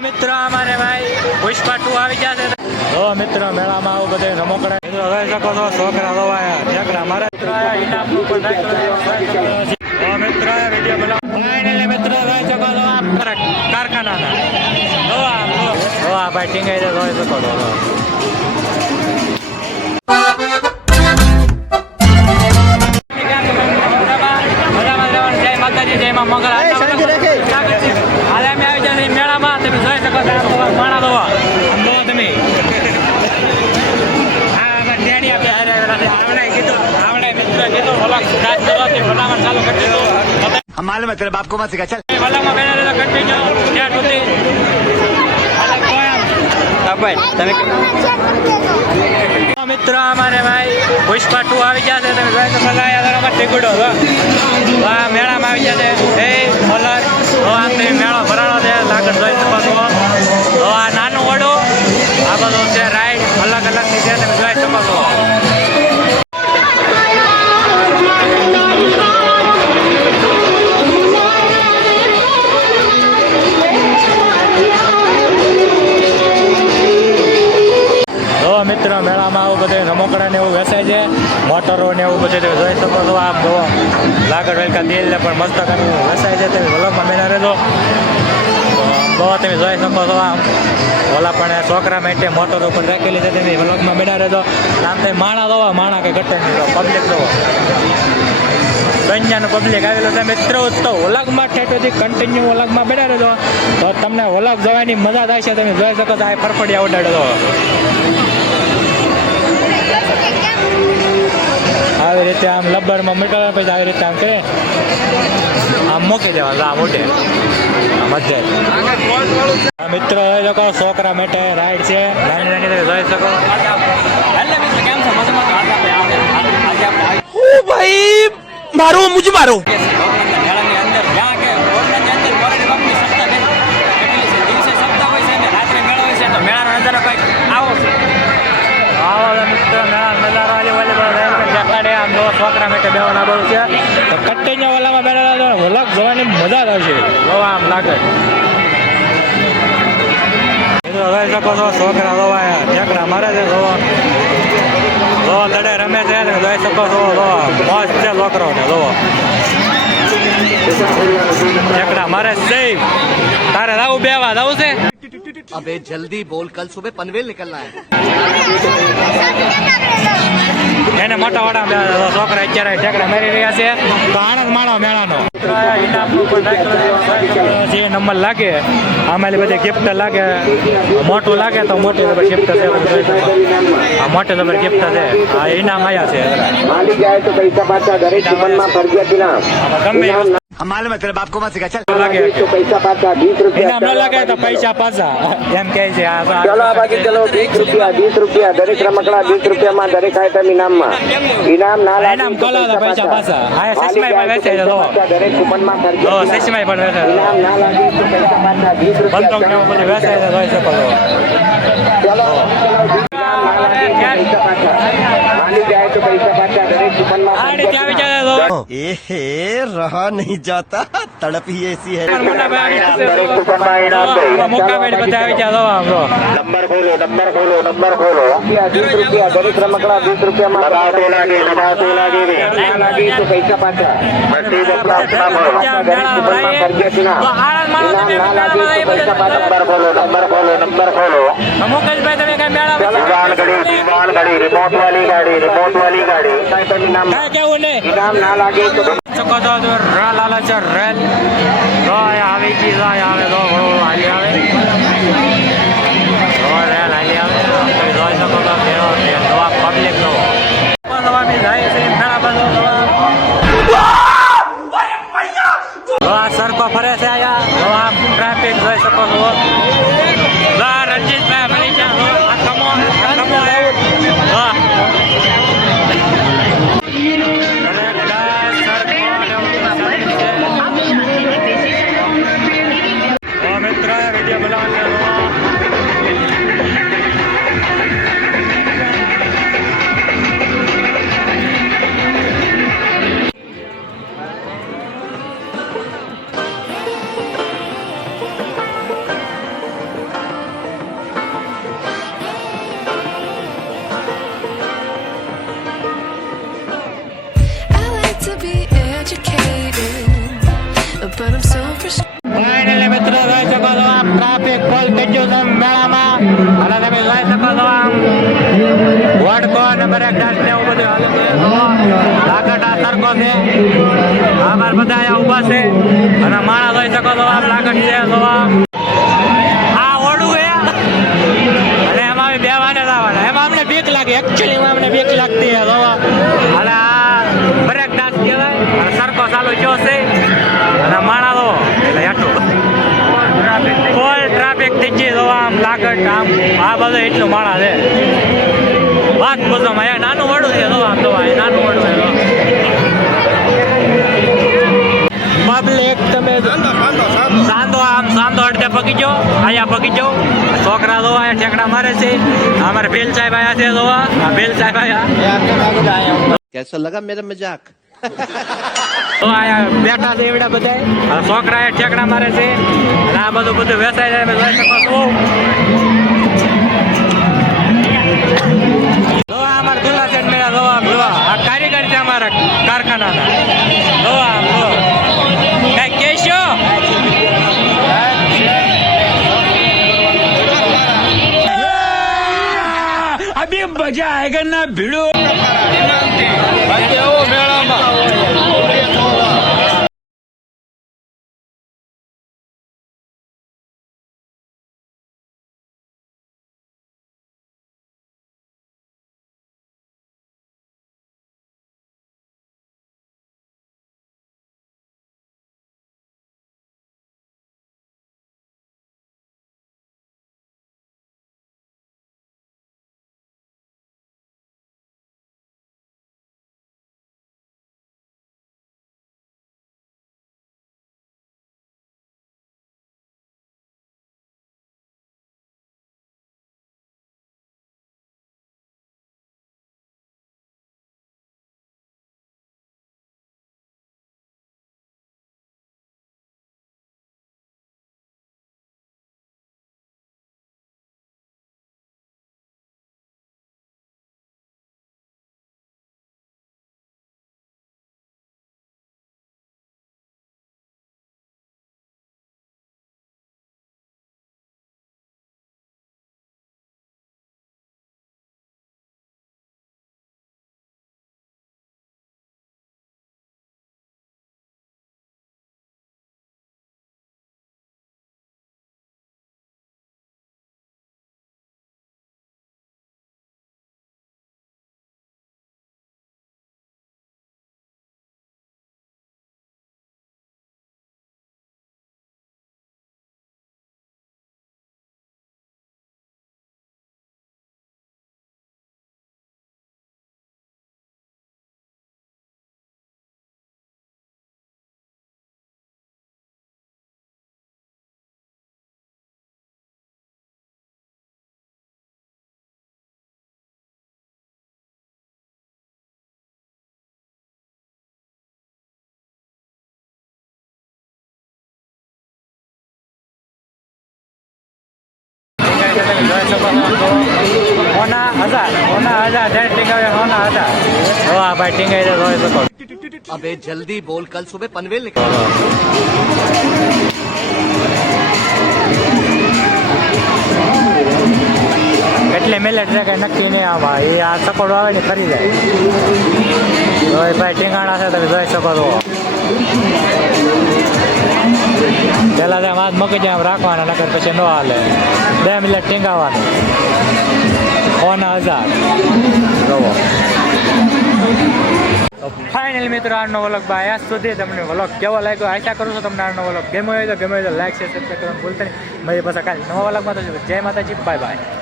મિત્ર અમારે ભાઈ પુષ્પા 2 આવી જશે તો મિત્ર મેળામાં આવું બધે રમકડા જોઈ શકો છો છોકરા રોવાયા ઠેકડા મારે મિત્ર ઇનામ ઉપર મિત્ર વિડીયો બનાવ ફાઇનલી મિત્ર જોઈ શકો છો આમ કારખાનાના ભાઈ ટીંગાઈ જોઈ શકો છો हमारे मतलब आपको मत सिखा चल मित्र हमारे भाई पुष्पा 2 આવી જશે તમે જોઈ શકો છો ટિકિટો મેળામાં આવી જશે એ મોલર આમ મેળો ભરાણો છે લાગડ જોઈ શકો છો આ નાનું ઓડું આ બધું છે રાઈડ અલગ અલગની છે તમે જોઈ શકો છો મિત્ર મેળામાં આવું બધું રમકડા ને એવું વેચાય છે મોટરો ને એવું બધું જોઈ શકો છો આમ જો લાગડ વેલકા તેલ ને પણ મસ્ત કરીને વેચાય છે તમે વ્લોગમાં બેના રહેજો તો તમે જોઈ શકો છો આમ ઓલા પણ છોકરા માટે મોટર ઉપર રાખેલી છે તમે વ્લોગમાં બેના રહેજો આમ તમે માણા દો માણા કે ગટ્ટે નહીં પબ્લિક દો દુનિયાનું પબ્લિક આવેલું છે મિત્રો તો વ્લોગમાં ઠેઠથી કન્ટિન્યુ વ્લોગમાં બેઠા રહેજો તો તમને વ્લોગ જોવાની મજા થાય છે તમે જોઈ શકો છો આ ફરફડિયા ઉડાડો આવી રીતે આમ લબ્બરમાં મીટર પછી આવી રીતે આમ કે આમ મૂકી દેવા આ મોટે મધ્ય મિત્રો એ લોકો છોકરા માટે રાઈડ છે નાની નાની જોઈ શકો भाई मारो मुझे मारो છોકરા માટે બેવાના બહુ છે તો કટ્ટીના ઓલામાં બેઠા વ્લોગ જોવાની મજા જ આવશે જોવા આમ લાગે જોઈ શકો છો છોકરા રોવાયા ઠેકડા મારે છે જોવો દડે રમે છે ને જોઈ શકો છો મોજ છે છોકરો ને જોવો ઠેકડા મારે છે તારે જવું બેવા જવું છે अबे जल्दी बोल कल सुबह पनवेल निकलना है એને મોટા વાડા છોકરા અત્યારે ઠેકડા મારી રહ્યા છે તો આનંદ માણો મેળાનો જે નંબર લાગે આમાં બધી ગિફ્ટ લાગે મોટું લાગે તો મોટી નંબર ગિફ્ટ છે આ મોટી નંબર ગિફ્ટ છે આ ઇનામ આવ્યા છે ગમે हमारे मतलब आपको मत सिखा चल લાગે पैसा पाता 20 रुपया ઇનામ ન લાગે તો પૈસા પાછા એમ કહે છે चलो बाकी चलो 20 रुपया दरेक रमकड़ा 20 रुपया में दरेक आइटम इनाम में इनाम ना लागे ઇનામ કલા તો પૈસા પાછા આ સસમાઈ પણ વેચે છે તો दरेक कूपन में कर તો સસમાઈ પણ વેચે છે इनाम ना लागे तो पैसा पाता 20 रुपया બંધક ને બધું વેચે છે જોઈ શકો છો चलो पैसा पाता मानी जाए तो पैसा पाता दरेक कूपन में આ રીતે આવી જાય તો ए रहा नहीं जाता तड़प ही ऐसी है दरेक कूपन में इनाम दे મોકા બેડ બધા આવી જાય તો આપણો नंबर खोलो 20 रुपया दरेक रमकड़ा 20 रुपया में लगाते लागे ना लागे तो पैसा पाता बत्ती अपना दरेक कूपन में कर दिया इनाम ना लागे तो पैसा पाता नंबर खोलो અમુક જ ભાઈ તમે કઈ મેળા गाड़ी रिमोट वाली गाड़ी इनाम કાંઈ કેવું નહીં इनाम ना लागे तो શકો છો તો રેલ આલે છે રેલ તો આવી ગઈ તો આવે તો હાલી આવે તો રેલ હાલી આવે જોઈ શકો છો કેવો છે નવા પબ્લિક નો નવાની જાય છે મેળા બધો આ સરકો ફરે છે આયા આમ ટ્રાફિક જોઈ શકો છો રણજીતભાઈ મળી ગયા આ કમો હા મિત્ર વિડીયો બનાવવાનો ટ્રાફિક ફૂલ થઈ ગયું છે મેળામાં અને તમે જોઈ શકો છો આમ વડકો અને બ્રેક ડાન્સ ને એવું બધું હાલે છે લાકડા સરકો છે અમાર બધા અહીંયા ઊભા છે અને માણસ જોઈ શકો છો આમ લાકડ છે જોવા આ ઓડું છે અને એમાં બે વાને લાવવાના એમાં અમને બીક લાગે એકચ્યુઅલી અમને બીક લાગતી છે જોવા અને આ બ્રેક ડાન્સ કહેવાય અને સરકો ચાલુ થયો છે અને માણસો એટલે એટલું ફૂલ ટ્રાફિક થઈ ગઈ જોવા આમ લાગડ આમ આ બધું એટલું માણસ છે વાત પૂછો અહીંયા નાનું વડું છે જોવા આમ જોવા નાનું વડું છે પબ્લિક તમે સાંધો આમ સાંધો અડધે પગી જાઓ અહીંયા પગી જાઓ છોકરા જોવા અહીંયા ઠેકડા મારે છે અમારે ભેલ સાહેબ આયા છે જોવા આ ભેલ સાહેબ આયા कैसा लगा मेरा मजाक તો અહીંયા બેઠા છે એવડા બધા છોકરા એ ઠેકડા મારે છે અને આ બધું વેચાઈ જાય જોઈ શકો છો જોવા અમારા દુલ્લા સેટ મેળા જોવા જોવા આ કારીગર છે અમારા કારખાનાના જોવા આમ જો કઈ કહેશો અભી મજા આયેગા ના ભીડો હોના હજાર જયારે ટીંગાવે હોના હજાર હા ભાઈ ટીંગાઈ જોઈ શકો अबे जल्दी बोल कल सुबह पनवेल निकल એટલે મિલેટ છે કઈ નક્કી નહીં આમાં એ આ સકોડો આવે ને ફરી જાય તો ભાઈ ટીંગાણા છે તમે જોઈ શકો છો પેલા તેમ હાથ મૂકી જાય એમ રાખવાના નકર પછી ન હાલે 2 મિનિટ ટીંગાવાનું હોના હજાર જોવો ફાઇનલી મિત્રો આજનો વ્લોગ ભાઈ આજ સુધી તમને વ્લોગ કેવો લાગ્યો આશા કરું છું તમને આજનો વ્લોગ ગમ્યો હોય તો લાઈક શેર સબસ્ક્રાઈબ કરવાનું ભૂલતા નહીં મળી પાછા કાલે નવા વ્લોગમાં તો જય માતાજી બાય બાય